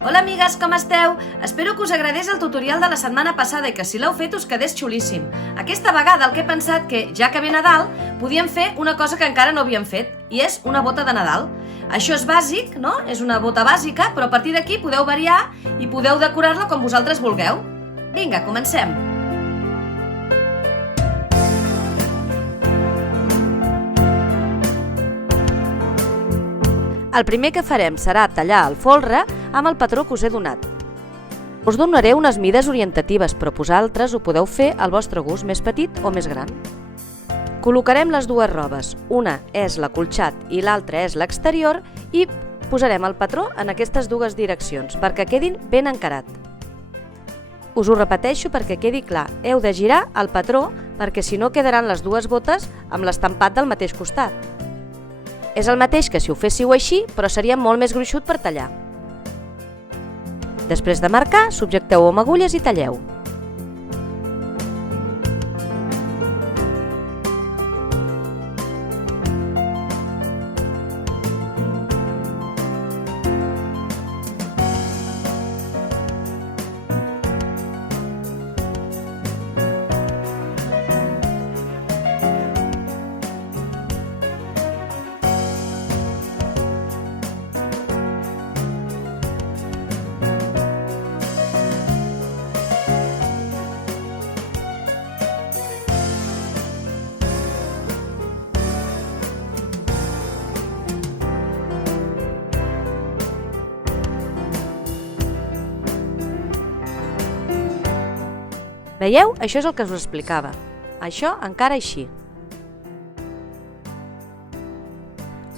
Hola amigues, com esteu? Espero que us agradés el tutorial de la setmana passada i que si l'heu fet us quedés xulíssim. Aquesta vegada el que he pensat que, ja que ve Nadal, podíem fer una cosa que encara no havíem fet, i és una bota de Nadal. Això és bàsic, no? És una bota bàsica, però a partir d'aquí podeu variar i podeu decorar-la com vosaltres vulgueu. Vinga, comencem! El primer que farem serà tallar el folre amb el patró que us he donat. Us donaré unes mides orientatives, però vosaltres ho podeu fer al vostre gust, més petit o més gran. Col·locarem les dues robes, una és l'acolxat i l'altra és l'exterior, i posarem el patró en aquestes dues direccions perquè quedin ben encarat. Us ho repeteixo perquè quedi clar, heu de girar el patró perquè si no quedaran les dues botes amb l'estampat del mateix costat. És el mateix que si ho féssiu així, però seria molt més gruixut per tallar. Després de marcar, subjecteu-ho amb agulles i talleu. Veieu? Això és el que us explicava. Això encara així.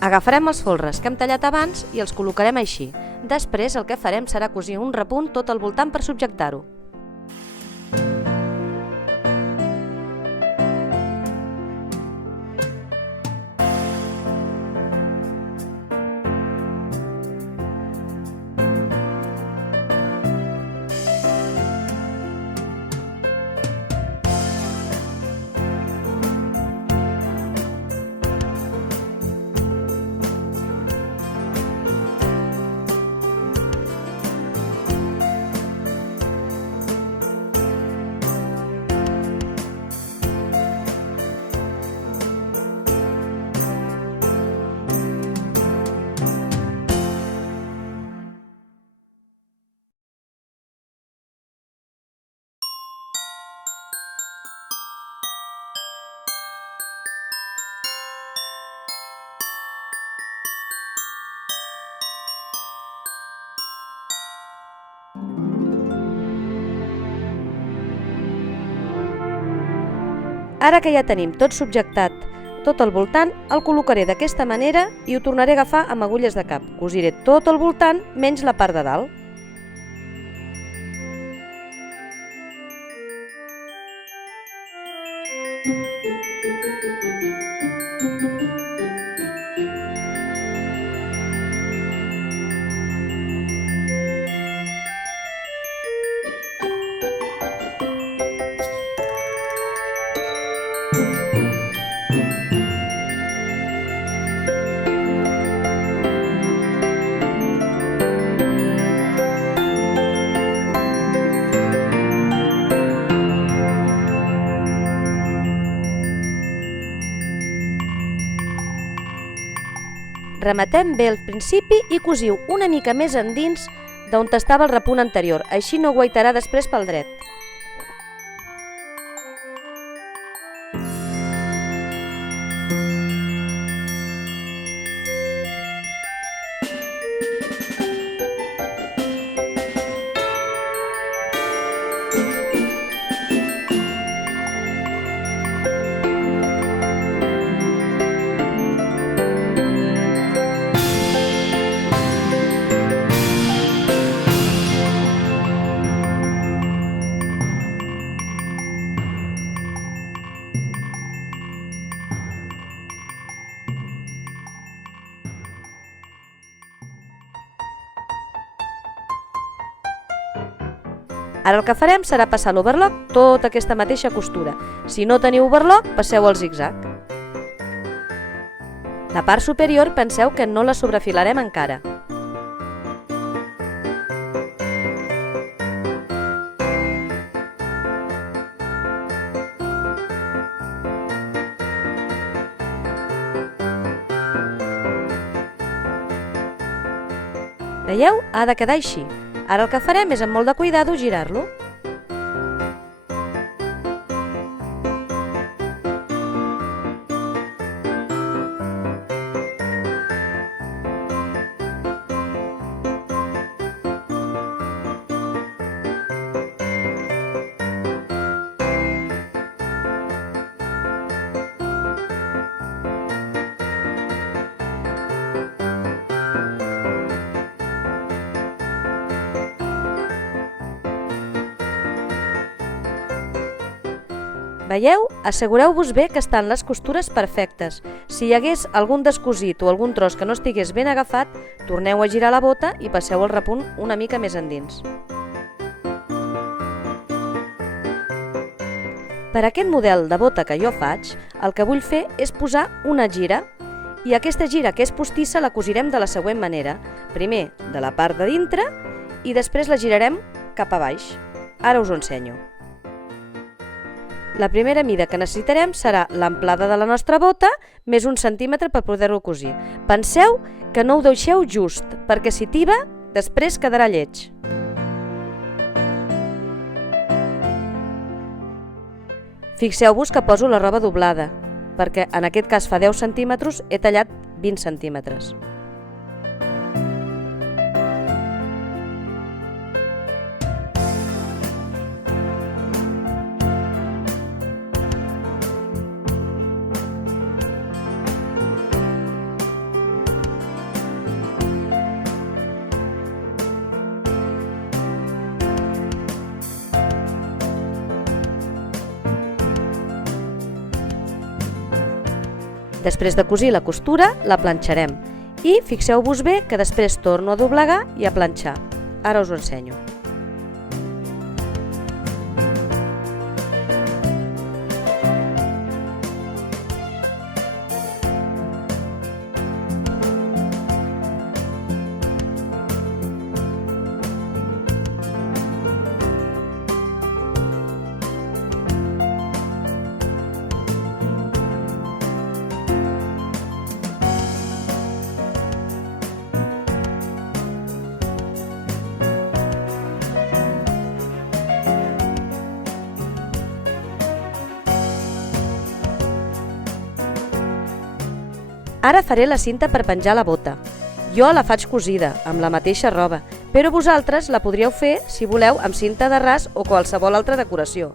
Agafarem els folres que hem tallat abans i els col·locarem així. Després el que farem serà cosir un repunt tot al voltant per subjectar-ho. Ara que ja tenim tot subjectat, tot al voltant, el col·locaré d'aquesta manera i ho tornaré a agafar amb agulles de cap. Cosiré tot al voltant, menys la part de dalt. Rematem bé el principi i cosiu una mica més endins d'on estava el repunt anterior, així no guaitarà després pel dret. Ara el que farem serà passar l'overlock tota aquesta mateixa costura. Si no teniu overlock, passeu el zig-zag. La part superior penseu que no la sobrefilarem encara. Veieu? Ha de quedar així. Ara el que farem és amb molt de cuidado girar-lo. Veieu? Assegureu-vos bé que estan les costures perfectes. Si hi hagués algun descosit o algun tros que no estigués ben agafat, torneu a girar la bota i passeu el repunt una mica més endins. Per aquest model de bota que jo faig, el que vull fer és posar una gira, i aquesta gira que és postissa la cosirem de la següent manera. Primer de la part de dintre i després la girarem cap a baix. Ara us ho ensenyo. La primera mida que necessitarem serà l'amplada de la nostra bota més 1 centímetre per poder-ho cosir. Penseu que no ho deixeu just, perquè si tiba, després quedarà lleig. Fixeu-vos que poso la roba doblada, perquè en aquest cas fa 10 centímetres, he tallat 20 centímetres. Després de cosir la costura, la planxarem i fixeu-vos bé que després torno a doblegar i a planxar. Ara us ho ensenyo. Ara faré la cinta per penjar la bota. Jo la faig cosida, amb la mateixa roba, però vosaltres la podríeu fer, si voleu, amb cinta de ras o qualsevol altra decoració.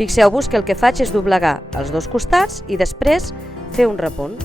Fixeu-vos que el que faig és doblegar els dos costats i després fer un repunt.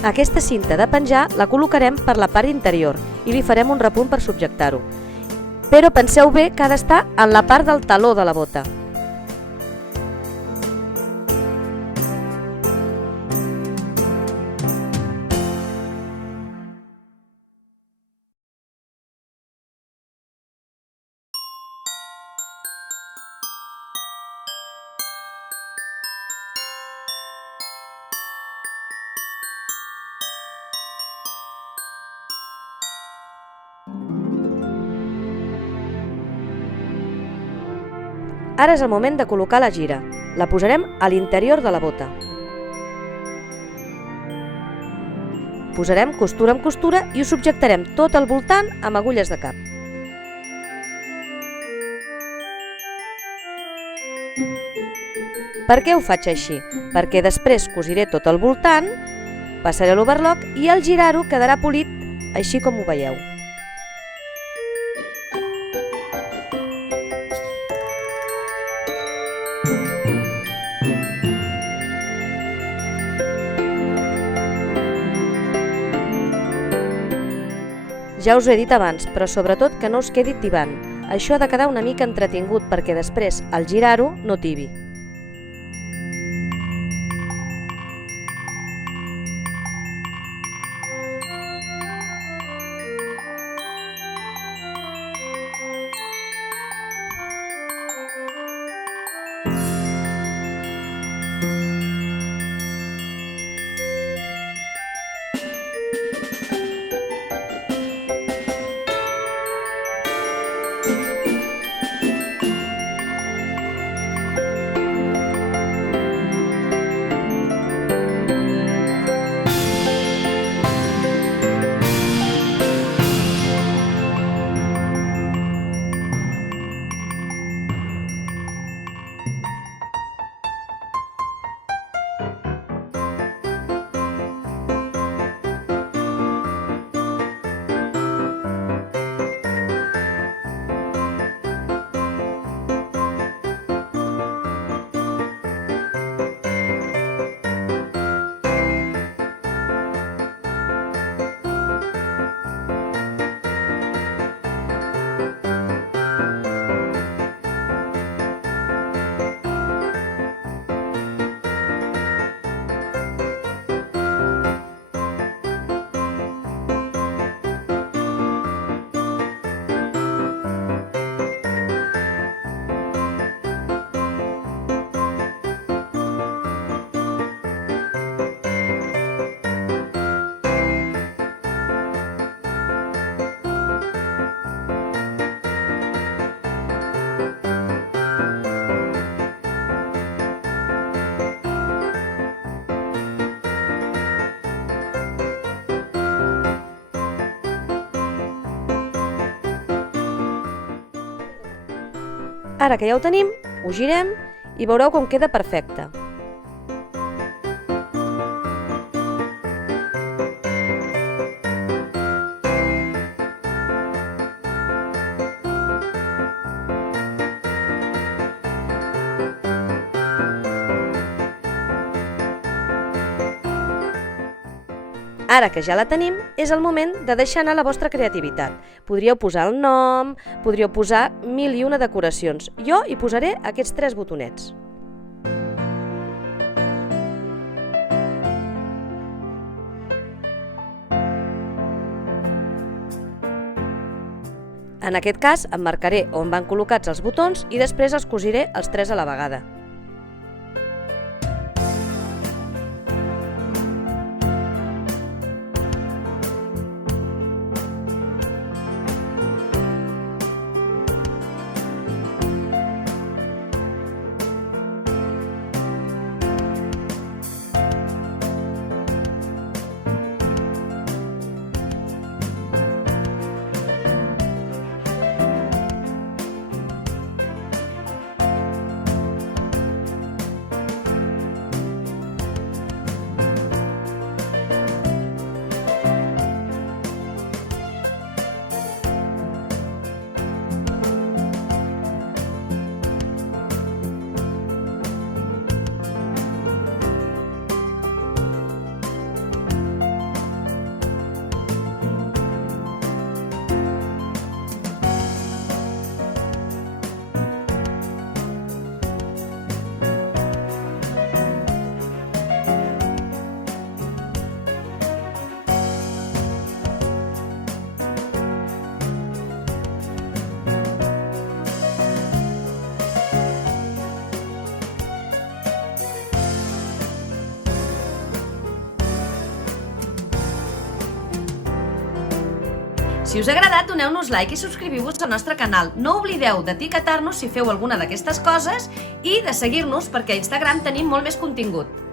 Aquesta cinta de penjar la col·locarem per la part interior i li farem un repunt per subjectar-ho. Però penseu bé que ha d'estar en la part del taló de la bota. Ara és el moment de col·locar la gira. La posarem a l'interior de la bota. Posarem costura amb costura i ho subjectarem tot al voltant amb agulles de cap. Per què ho faig així? Perquè després cosiré tot al voltant, passaré l'overlock i al girar-ho quedarà polit, així com ho veieu. Ja us ho he dit abans, però sobretot que no us quedi tibant. Això ha de quedar una mica entretingut perquè després, al girar-ho, no tibi. Ara que ja ho tenim, ho girem i veureu com queda perfecte. Ara que ja la tenim, és el moment de deixar anar la vostra creativitat. Podríeu posar el nom, podríeu posar 1001 decoracions. Jo hi posaré aquests 3 botonets. En aquest cas, em marcaré on van col·locats els botons i després els cosiré els 3 a la vegada. Si us ha agradat, doneu-nos like i subscriviu-vos al nostre canal. No oblideu d'etiquetar-nos si feu alguna d'aquestes coses i de seguir-nos perquè a Instagram tenim molt més contingut.